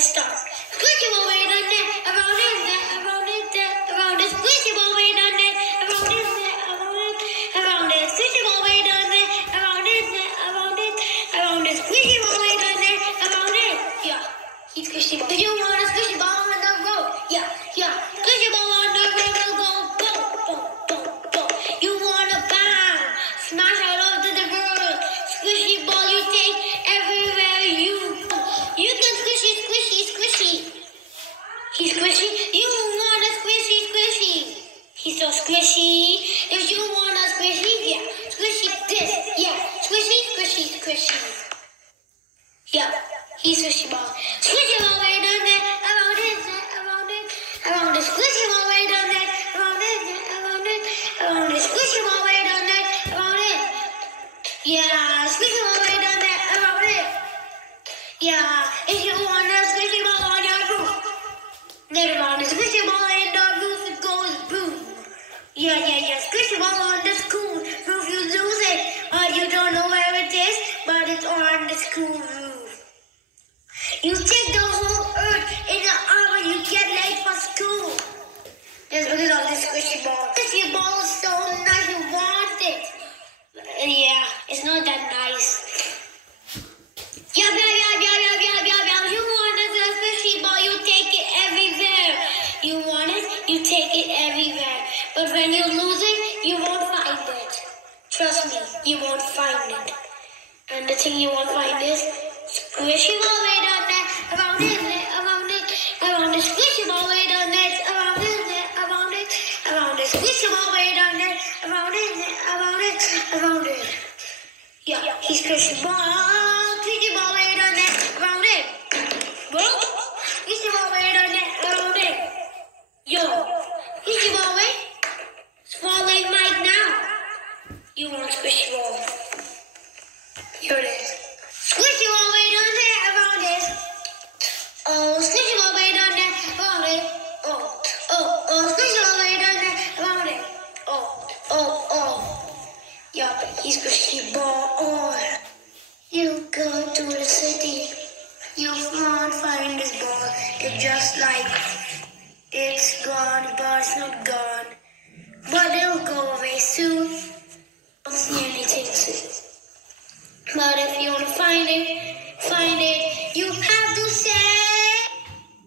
let's start. Squishy ball weight on it, around it, around it, around it. Squishy ball weight on it, around it, around it, around it. Squishy ball weight on it, around it, around it, around it. Squishy ball weight on it, around it. Yeah, he's squishy ball. Do you want a squishy ball on the road? Yeah, yeah. Squishy ball on the road, go, go, boom, boom, boom, boom. You want a bomb? Smash out over the world. Squishy ball, you take everywhere you go. You can squishy, squishy, squishy. He's squishy. You want a squishy, squishy. He's so squishy. If you want a squishy, yeah. Squishy this, yeah. Squishy, squishy, squishy. Yeah, he's squishy ball. Squishy ball right on there. Around it, around it, around it. Squishy ball right on there. Around it, around it, around it. Squishy ball right on there. Around it. Yeah, squishy ball right on there. Around it. Yeah, if you want a squishy ball on your roof, let it on the squishy ball and the roof it goes boom. Yeah, yeah, yeah. Squishy ball on the school roof, you lose it. You don't know where it is, but it's on the school roof. You take the whole earth in the arm and you get late for school. Just look at all this squishy ball. Squishy ball is so nice, you want it. Yeah, it's not that nice. Yeah. You want a squishy ball, you take it everywhere. You want it, you take it everywhere. But when you lose it, you won't find it. Trust me, you won't find it. And the thing you won't find is squishy ball right on there, around it, around it, around it. Squishy ball right on there, around it, around it, around it. Squishy ball right on there, around it, around it, around it. Yeah, he's squishy ball. Squishy ball right on there, around it. Well, squishy ball right on there, around it. Yo, squishy ball right? Swallowing mic now. You want squishy ball. Here it is. Squishy ball right on there, around it. Oh, squishy ball right on there, around it. Oh, squishy ball right on there, around it. Oh. Yeah, he's squishy ball. Oh, you go to the city. You won't find this ball. It's just like it's gone, but it's not gone. But it'll go away soon. Don't see anything soon. But if you want to find it, you have to say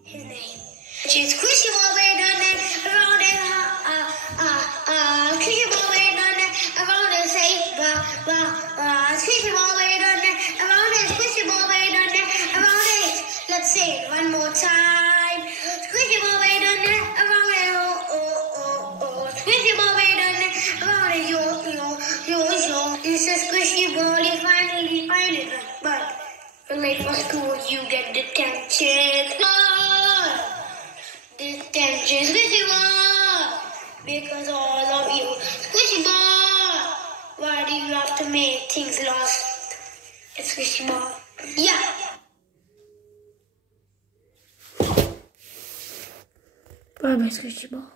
his name. She's squishy ball right on it, around it, squishy ball right on it, around it, say, squishy ball right on it, around it, squishy ball right on it, around it. Let's say it one more time. Squishy ball right on it, around it, oh. Squishy ball right on it, around it, yo. It's a squishy ball, you finally find it. But you're late for school, you get detention. Detention, squishy ball. Because all of you, squishy ball. Why do you have to make things lost? It's squishy ball. Yeah. Bye bye, squishy ball.